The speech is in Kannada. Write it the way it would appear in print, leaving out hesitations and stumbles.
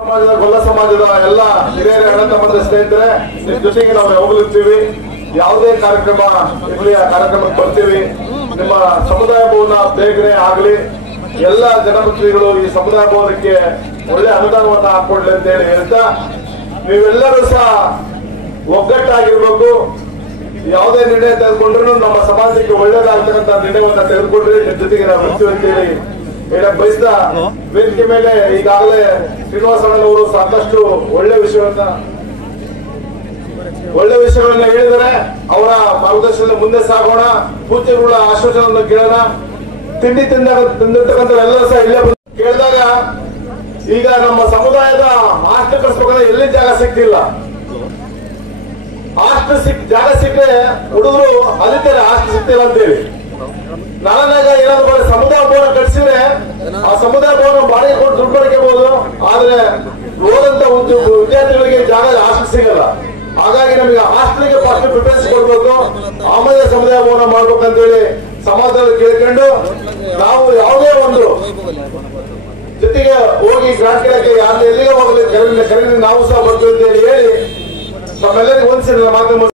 ಸಮಾಜದ ಗೊಲ್ಲ ಸಮಾಜದ ಎಲ್ಲ ಹಿರಿಯರ ಅಣ್ಣ ತಮ್ಮಂದ್ರ ಸ್ನೇಹಿತರೆ ನಿಮ್ ಜೊತೆಗೆ ನಾವು ಹೋಗ್ಲಿರ್ತೀವಿ. ಯಾವುದೇ ಕಾರ್ಯಕ್ರಮ ಇರಲಿ ಆ ಕಾರ್ಯಕ್ರಮಕ್ಕೆ ಬರ್ತೀವಿ. ನಿಮ್ಮ ಸಮುದಾಯ ಭವನ ಬೇಗನೆ ಆಗಲಿ, ಎಲ್ಲ ಜನಪ್ರತಿನಿಧಿಗಳು ಈ ಸಮುದಾಯ ಭವನಕ್ಕೆ ಒಳ್ಳೆ ಅನುದಾನವನ್ನ ಹಾಕೊಡ್ಲಿ ಅಂತ ಹೇಳಿ ಹೇಳ್ತಾ, ನೀವೆಲ್ಲರೂ ಸಹ ಒಗ್ಗಟ್ಟಾಗಿರ್ಬೇಕು. ಯಾವುದೇ ನಿರ್ಣಯ ತೆಗೆದುಕೊಂಡ್ರು ನಮ್ಮ ಸಮಾಜಕ್ಕೆ ಒಳ್ಳೇದಾಗ್ತಕ್ಕಂಥ ನಿರ್ಣಯವನ್ನ ತೆಗೆದುಕೊಂಡ್ರೆ ನಿಮ್ ಜೊತೆಗೆ ನಾವು ಇರ್ತೀವಿ ಅಂತ ಹೇಳಿ ಹೇಳಕ್ ಬಯಸ್ತಾ, ವೇದಿಕೆ ಮೇಲೆ ಈಗಾಗಲೇ ಶ್ರೀನಿವಾಸಣ್ಣನವರು ಸಾಕಷ್ಟು ಒಳ್ಳೆ ವಿಷಯಗಳನ್ನ ಹೇಳಿದರೆ ಅವರ ಮಾರ್ಗದರ್ಶನದ ಮುಂದೆ ಸಾಗೋಣ. ಪೂಜ್ಯರುಗಳ ಆಶ್ವಾಸನವನ್ನು ಕೇಳೋಣ. ತಿಂಡಿ ತಿಂದಿರ್ತಕ್ಕಂಥ ಎಲ್ಲರೂ ಸಹ ಇಲ್ಲೇ ಕೇಳಿದಾಗ ಈಗ ನಮ್ಮ ಸಮುದಾಯದ ಆಸ್ತಿ ಕಳಿಸ್ಬೇಕಂದ್ರೆ ಎಲ್ಲಿ ಜಾಗ ಸಿಗ್ತಿಲ್ಲ. ಜಾಗ ಸಿಕ್ಕರೆ ಹುಡುಗರು ಅಲಿತಾರೆ, ಆಸ್ತಿ ಸಿಗ್ತಿಲ್ಲ ಅಂತೇಳಿ. ನಾನಾಗ ಏನಾದ್ರು ಸಮುದಾಯ ಭವನ ಕಟ್ಸಿದ್ರೆ ಆ ಸಮುದಾಯ ಭವನ ಬಾಡಿಗೆ ಕೊಟ್ಟು ದುಡ್ಡು ಪಡ್ಕೋಬಹುದು. ಆದ್ರೆ ಓದಂತ ವಿದ್ಯಾರ್ಥಿಗಳಿಗೆ ಜಾಗ ಆಸ್ತಿ ಸಿಗಲ್ಲ. ಹಾಗಾಗಿ ನಮಗೆ ಹಾಸ್ಟೆಲ್ಗೆ ಫಸ್ಟ್ ಪ್ರಿಫರೆನ್ಸ್ ಕೊಡ್ಬೇಕು, ಆಮೇಲೆ ಸಮುದಾಯ ಭವನ ಮಾಡ್ಬೇಕಂತ ಹೇಳಿ ಸಮಾಜದಲ್ಲಿ ಕೇಳ್ಕೊಂಡು ನಾವು ಯಾವುದೇ ಒಂದು ಜೊತೆಗೆ ಹೋಗಿ ಗ್ರಾಂಟ್ ಕೇಳಕ್ಕೆ ಯಾರು ಎಲ್ಲಿಗೆ ಹೋಗಲಿ ಕರೀಲಿ, ನಾವು ಸಹ ಬರ್ತೀವಿ ಅಂತ ಹೇಳಿ ನಮ್ಮೆಲ್ಲರಿಗೂ ಒಂದ್ಸರಿ ಮಾಧ್ಯಮ